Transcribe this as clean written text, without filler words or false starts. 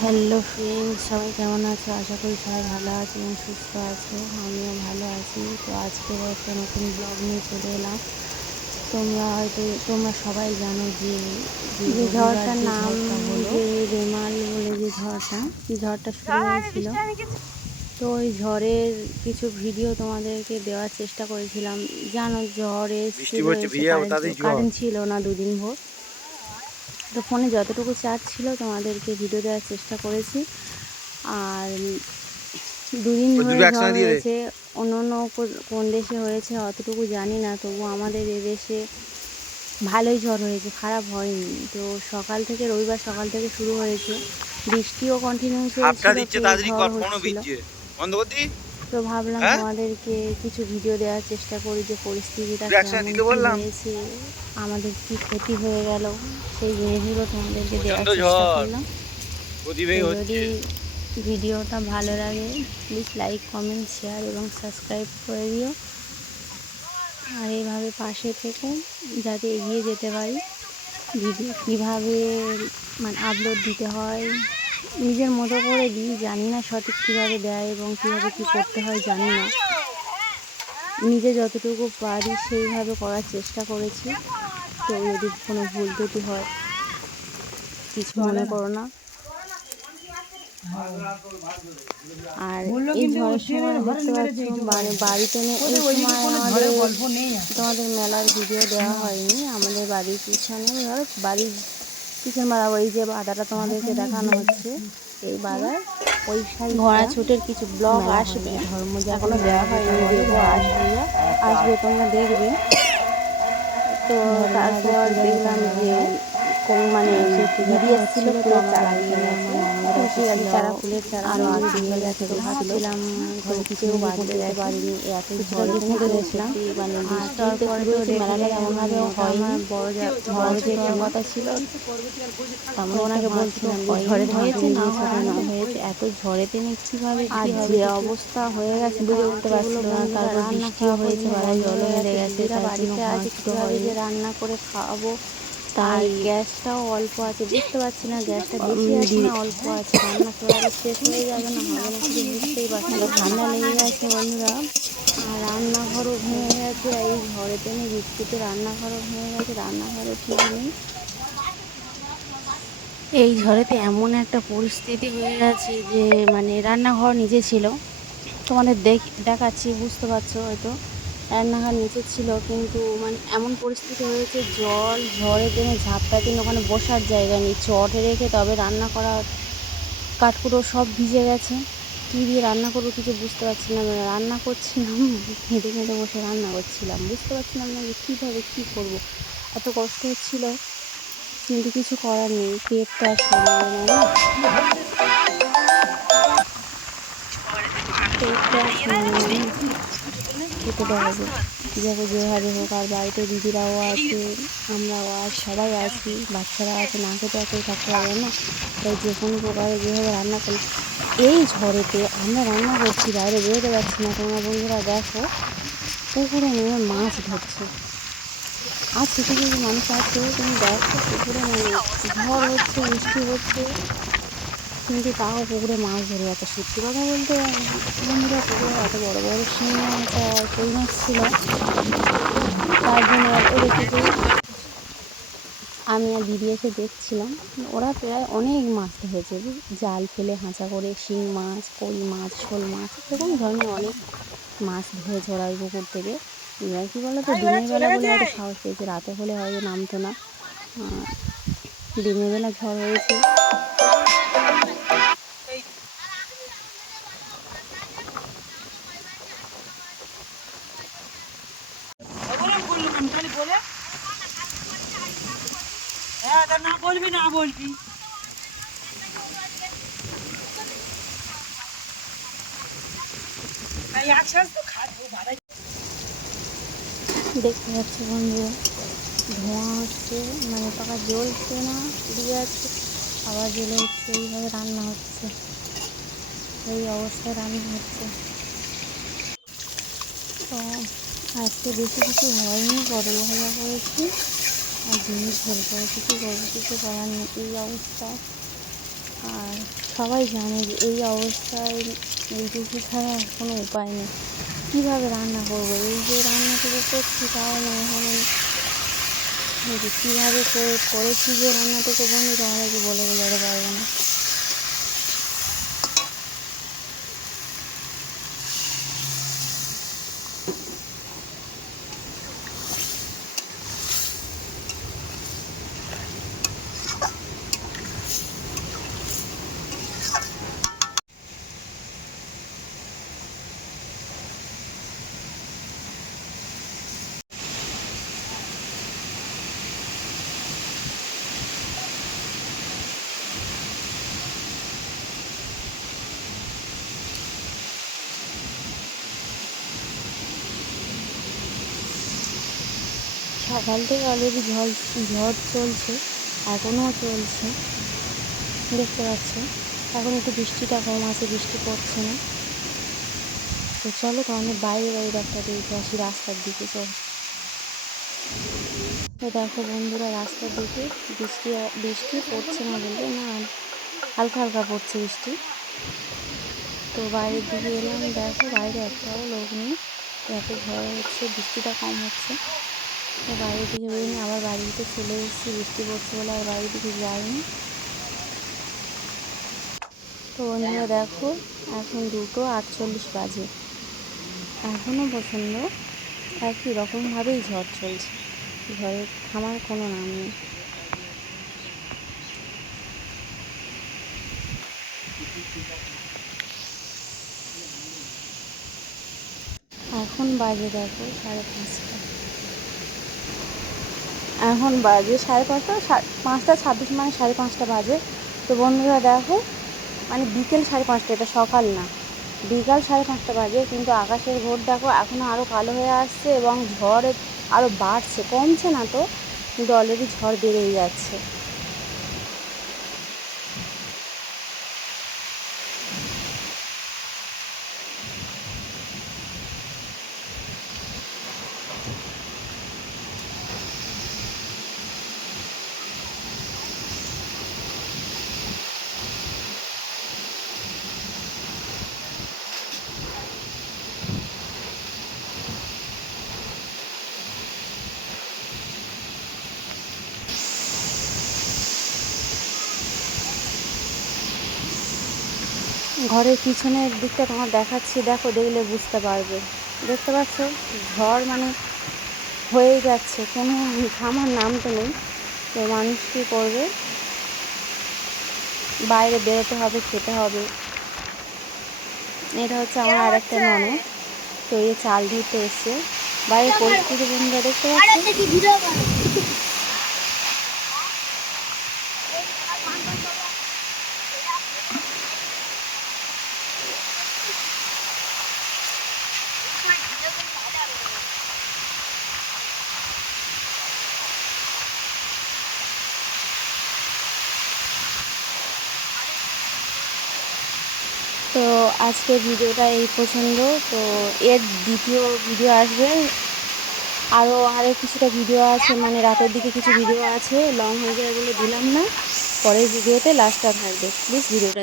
Hello friends, সবাই কেমন আছো? আশা করি সবাই ভালো আছে এবং সুস্থ আছো। আমিও ভালো আছি। তো আজকের একটা নতুন ব্লগ নিয়ে চলে এলাম। তোমরা সবাই জানো যে ঝড়টার নাম যে রেমাল বলে যে ঝড়টা শুরু হয়েছিল। তো ওই ঝড়ের কিছু ভিডিও তোমাদেরকে দেওয়ার চেষ্টা করেছিলাম। জানো ঝড় এসেছিল, এসে কারেন্ট ছিল না দুদিন ভোর। তো ফোনে যতটুকু চার্জ ছিল তোমাদেরকে ভিডিও দেওয়ার চেষ্টা করেছি। আর দুদিন ধরে ঝড় হয়েছে, অন্য অন্য কোন দেশে হয়েছে অতটুকু জানি না, তবু আমাদের এদেশে ভালোই ঝড় হয়েছে, খারাপ হয়নি। তো সকাল থেকে রবিবার সকাল থেকে শুরু হয়েছে, বৃষ্টিও কন্টিনিউ চলছিল, ঝড় হচ্ছিল। তো ভাবলাম তোমাদেরকে কিছু ভিডিও দেওয়ার চেষ্টা করি যে পরিস্থিতিটা কেমন হয়েছে, আমাদের কি ক্ষতি হয়ে গেল, সেই জিনিসগুলো তোমাদেরকে দেওয়ার চেষ্টা করলাম। যদি ভিডিওটা ভালো লাগে প্লিজ লাইক, কমেন্ট, শেয়ার এবং সাবস্ক্রাইব করে দিও। আর এইভাবে পাশে থেকে যাতে এগিয়ে যেতে পারি। ভিডিও কীভাবে আপলোড দিতে হয় নিজের মতো করে দিই, জানি না সঠিক কীভাবে দেয় এবং কীভাবে কী করতে হয় জানি না। নিজে যতটুকু পারি সেইভাবে করার চেষ্টা করেছি। তো যদি কোনো ভুল ত্রুটি হয় কিছু মনে করো না। আর এই ঝড়ের সময় দেখতে পাচ্ছ বাড়িতে এই সময় তোমাদের মেলার ভিডিও দেওয়া হয়নি। আমাদের বাড়ির পিছনে বাড়ির পিছন বাড়াবাড়ি যে বাধাটা তোমাদেরকে দেখানো হচ্ছে, এই বাধার ওই ঘোড়া ছুটের কিছু ব্লগ আসবে, ধর্ম এখনো দেওয়া হয়নি, দেখবো আসবে তোমরা দেখবে। তো তারপর দেখলাম যে দিদি এসেছিল ফুলের চারা দিয়ে গেছে, চারা ফুলের চারা দিয়ে গেছে। তো ভাবছিলাম ঘরে কিছু বাড়তে যেতে পারিনি, এত ঝড়ে গেছিলাম। আর তারপরে তো মেলাটা এমনভাবে হয়নি, বড় যে কথা ছিল তেমন ওনাকে বলছিলাম ঝড়ে হয়েছে না হয়েছে, এত ঝড়েতে কীভাবে আর যে অবস্থা হয়ে গেছে বুঝে উঠতে পারছিল না। তারপর বৃষ্টিও হয়েছে, বাড়ায় জলও এলে গেছে, বাড়িতে আছে কীভাবে যে রান্না করে খাওয়াবো। তাই গ্যাসটাও অল্প আছে, বুঝতে পারছি না গ্যাসটা বেশি আছে না অল্প আছে, রান্না করে শেষ হয়ে যাবে না হবে না কিছু বুঝতেই পারছি না। ঠান্ডা লেগে গেছে বন্ধুরা, আর রান্নাঘরও ভেঙে গেছে। এই ঝড়ে টেনে বৃষ্টিতে রান্নাঘরও ভেঙে গেছে, রান্নাঘরে ঠিক নেই। এই ঝড়েতে এমন একটা পরিস্থিতি হয়ে গেছে যে রান্নাঘর নিচে ছিল, তোমাদের দেখাচ্ছি, বুঝতে পারছো হয়তো। রান্নাঘর নিচে ছিল, কিন্তু এমন পরিস্থিতি হয়েছে ঝড়ে টেনে ঝাপটা টেনে ওখানে বসার জায়গা নেই, চটে রেখে তবে রান্না করা, কাঠকুটো সব ভিজে গেছে। কী দিয়ে রান্না করবো কিছু বুঝতে পারছি না। রান্না করছিলাম, হেঁটে হেঁটে বসে রান্না করছিলাম, বুঝতে পারছিলাম না যে কীভাবে কী করবো, এত কষ্ট হচ্ছিল। কিন্তু কিছু করার নেই, পেট তো আর সামলাবে না, খেতে তো হবে যে হারে হোক। আর বাড়িতে দিদিরাও আছে, আমরাও আছি, সবাই আছি, বাচ্চারা আছে, না খেতে কেউ থাকতে পারবে না। তাই যে কোনো প্রকারে যেভাবে রান্না করি। এই ঝড়েতে আমরা রান্না করছি, বাইরে বেরোতে পারছি না। তোমরা বন্ধুরা দেখো, পুকুরে নেমে মাছ ধরছে, আছে কিছু কিছু মানুষ আছে, কিন্তু দেখো পুকুরে ঝড় হচ্ছে, বৃষ্টি হচ্ছে, কিন্তু তাও পুকুরে মাছ ধরে যাচ্ছে। সত্যি কথা বলতে বন্ধুরা, পুকুরে এত বড় বড় শিং মাছ আর কই মাছ ছিল, তার জন্য রেখেছি। আমি আর দিদি এসে দেখছিলাম, ওরা প্রায় অনেক মাছ ধরেছে, জাল ফেলে হাঁচা করে শিং মাছ, কই মাছ, শোল মাছ, এরকম ধরনের অনেক মাছ ধরেছে ওরা ওই পুকুর থেকে। এবার কী বলো তো, দিনের বেলা বলে হয়তো সাহস পেয়েছে, রাতে হলে হয়তো নামতো না। দিনের বেলা ঝড় হয়েছে। না বলবি না বলবি দেখতে পাচ্ছি বন্ধুরা, ধোঁয়া হচ্ছে, পাকা জ্বলছে না, দিয়ে আছে, আবার জ্বলে উঠছে, এইভাবে রান্না হচ্ছে, এই অবস্থায় রান্না হচ্ছে। তো আজকে বেশি কিছু হয়নি, পটল ভাজা করেছি আর ডিম ঝোল করেছি। কী করবো, কিছু করার নেই এই অবস্থায়। আর সবাই জানে যে এই অবস্থায় এইটুকু ছাড়া আর কোনো উপায় নেই। কীভাবে রান্না করবো? এই যে রান্নাটুকু করছি তাও মনে হয় যে কীভাবে করেছি যে রান্নাটুকু বন্ধু তোমাদেরকে বলে বোঝাতে পারবো না। সকাল থেকে অলরেডি ঝড় চলছে, এখনও চলছে, দেখতে পাচ্ছ। এখন একটু বৃষ্টিটা কম আছে, বৃষ্টি পড়ছে না। তো চলো তোমাদের বাইরে একটা দেখে আসি, রাস্তার দিকে চল। তো দেখো বন্ধুরা, রাস্তার দিকে বৃষ্টি পড়ছে না বললে না, হালকা হালকা পড়ছে বৃষ্টি। তো বাইরের দিকে এলাম, দেখো বাইরে একটাও লোক নেই, এত ঝড় হচ্ছে, বৃষ্টিটা কম হচ্ছে। তো বাইরের দিকে বেরিয়ে আবার বাড়িতে চলে এসেছি, বৃষ্টি পড়ছে বলে আর বাড়ির দিকে যাইনি। তো বন্ধুরা দেখো, এখন 2:48 বাজে, এখনও প্রচণ্ড একই রকমভাবেই ঝড় চলছে, ঝড়ের থামার কোনো নাম নেই। এখন বাজে দেখো 5:30, এখন বাজে 5:30, 5:26, মানে 5:30 বাজে। তো বন্ধুরা দেখো, মানে বিকেল 5:30, এটা সকাল না, বিকাল 5:30 বাজে, কিন্তু আকাশের ঘোর দেখো এখনও আরও কালো হয়ে আসছে এবং ঝড় আরও বাড়ছে, কমছে না তো, কিন্তু অলরেডি ঝড় বেড়েই যাচ্ছে। ঘরের পিছনের দিকটা তোমার দেখাচ্ছি, দেখো, দেখলে বুঝতে পারবে। দেখতে পাচ্ছ, ঝড় মানে হয়েই যাচ্ছে, কোনো থামার নাম তো নেই। তো মানুষ কী করবে? বাইরে বেরোতে হবে, খেতে হবে। এটা হচ্ছে আমার আর একটা ননদ, তো এই চাল ধরতে এসছে। বাইরের পরিস্থিতি বন্ধুরা দেখতে পাচ্ছি। তো আজকের ভিডিওটা এই পছন্দ। তো এর দ্বিতীয় ভিডিও আসবে, আরও কিছুটা ভিডিও আছে, মানে রাতের দিকে কিছু ভিডিও আছে, লং হয়ে যায় বলে দিলাম না। পরের ভিডিওতে লাস্টটা থাকবে, প্লিজ ভিডিওটা